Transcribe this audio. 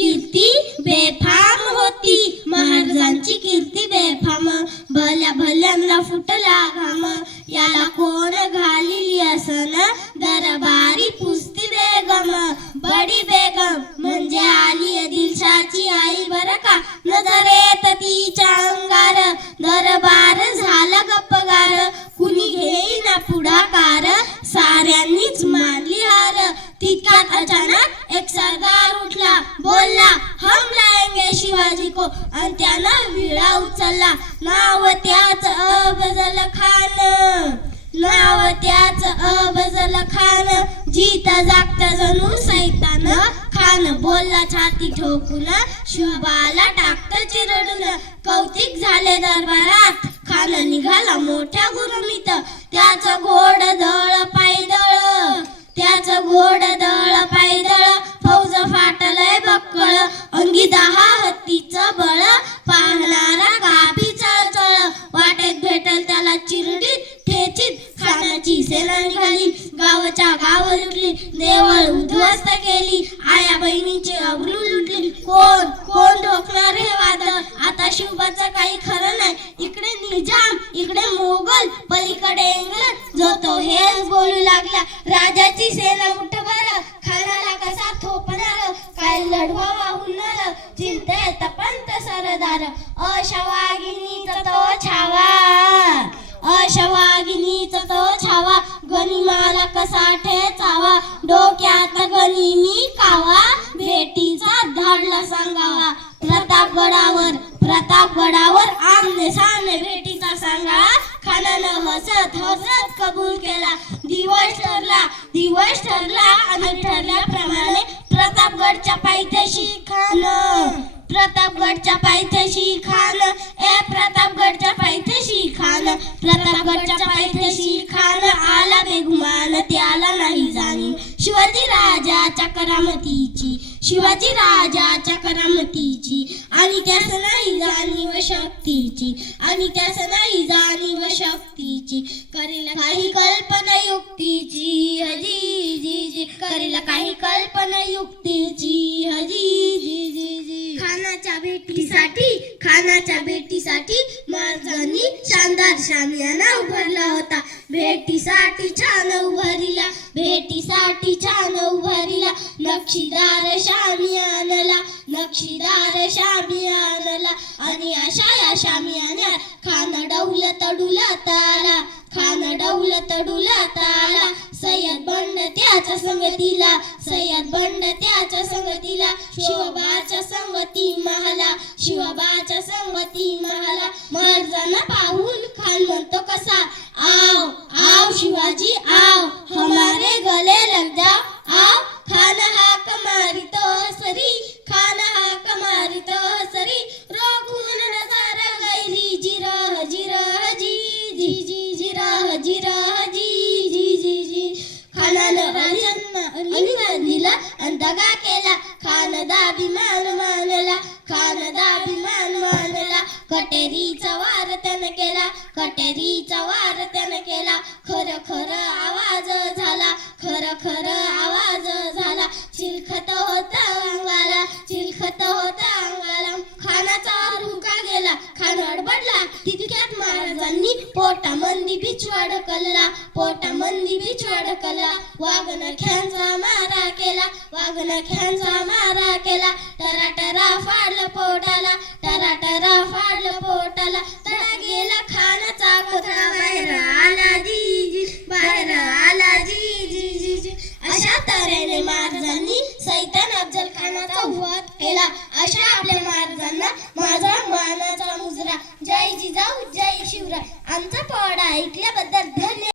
कीर्ती बेफाम होती, महाराजांची कीर्ती बेफाम. भल्या भल्यांना फुटला घाम, याला कोण घालिली असन, दरबारी पुसती बेगम. बडी बेगम म्हणजे आली दिलशाची आई बर का. नजरेत तिच्या अंगार, दरबार झाला गप्पगार. कुणी घेईना पुढाकार, साऱ्यांनीच मानली हार. तितक्यात अचानक एक सरदार उठला, बोलला हम लाएंगे शिवाजी को. आणि त्यानं विळा उचलला. नाव त्याच अफजल खान, नाव त्याच अफजल खान. जीत जागत जणू सैतान खान. बोलला छाती ठोकून, शिवबाला टाकत चिरडून. कौतिक झाले दरबारात, खान निघाला मोठ्या गुरमीत. त्याच घोड दळ पायदळ, त्याच घोड दळ पायदळ. फौज फाटलय बक्कळ, अंगी 10 हत्तीचं बळ. पाहणारा कापी चळचळ, वाटेत भेटल त्याला चिरडीत ठेचीत. खानाची सेना निघाली, गावच्या गाव लुटली. देवळ उद्ध्वस्त केली, आया बहिणीची अब्रू लुटली. कोण कोण ढोकणार हे वाद, आता शिवबाचं काही खरं नाही. इकडे निजाम, इकडे मोगल, पलीकडे इंग्रज. जो तो हेच बोलू लागला, राजाची सेना उठवर. खानाला कसा थोपणार, काय लढवा वाहुणार. चिंतेत पंत सरदार, अशवागिनीचा तो छावा, अशवागिनीचा तो छावा. गनिमाला कसा ठेचावा, डोक्यात गनिमी कावा. भेटीचा धाडला सांगावा, प्रतापगडावर, प्रतापगडावर आमने सामने भेटीचा सांगा. खानानं हसत हसत कबूल केला. दिवस ठरला, दिवस ठरला आणि ठरल्याप्रमाणे प्रतापगडच्या पायथ्याशी खान, प्रतापगडच्या पायथ्याशी खान. प्रतापगडच्या पायथ्याशी खान, प्रतापगडच्या पायथ्याशी खान. आला बेगुमान, त्याला नाही जाणीव शिवाजी राजाच्या करामतीची, शिवाजी राजाच्या करामतीची. आणि त्यास नाही जाणीव शक्तीची, आणि त्यास नाही जाणीव शक्तीची. करेल काही कल्पना युक्तीची, हजी जी जी. करेल काही कल्पना युक्तीची, हजी जी जी जी. खानाच्या भेटीसाठी, खानाच्या भेटीसाठी महाराजांनी शानदार शामियाना उभारला होता. भेटीसाठी छान उभारिला, भेटीसाठी छान उभारिला. नक्षीदार शामियानाला, नक्षीदार शामियानाला. आणि अशा या शामियान्यात खान डौलत डुलत आला, खान डौलत डुलत आला. सय्यद बंड त्याच्या संगतीला, सय्यद बंड त्याच्या संगतीला. शिवबाच्या संगती महाला, शिवबाच्या संगती महाला. महाराजांना पाहून खान म्हणतो कसा, आओ आओ शिवाजी आओ, हमारे गले लग जाओ. आओ खान हाक मारितो सरी, खान हाक मारितो सरी. रोखून नजर गैरी, जिरह जिरह जी जी जी, जिरह जिरह जी जी जी जी. खानानं राजांना अभिमान दिला आणि दगा केला. खान दाभिमान मानला, खान दाभिमान मानला. कटेरीचा वार त्यानं केला, कटेरीचा वार त्यानं केला. खर खर आवाज झाला, खर खर आवाज झाला. चिलखत होता अंगाला, चिलखत होता अंगाला. खानाचा हुका गेला, खान अडबडला. तितक्यात महाराजांनी पोटामंदी बिछवा ढकलला, पोटामंदी बिछवा ढकलला. वाघनख्यांचा मारा केला, वाघनख्यांचा मारा केला. टराटरा फाडलं पोटाला, टराटरा फाडलं पोटाला. तडा गेला खानाचा कोथळा, बाहेर आला जी जी, बाहेर आला जी जी जी जी. अशा तऱ्हेने महाराजांनी सैतान अफजल खानाचा वध केला. अशा आपल्या महाराजांना माझा मानाचा मुजरा. जय जिजाऊ, जय शिवराय. आमचा पोवाडा ऐकल्याबद्दल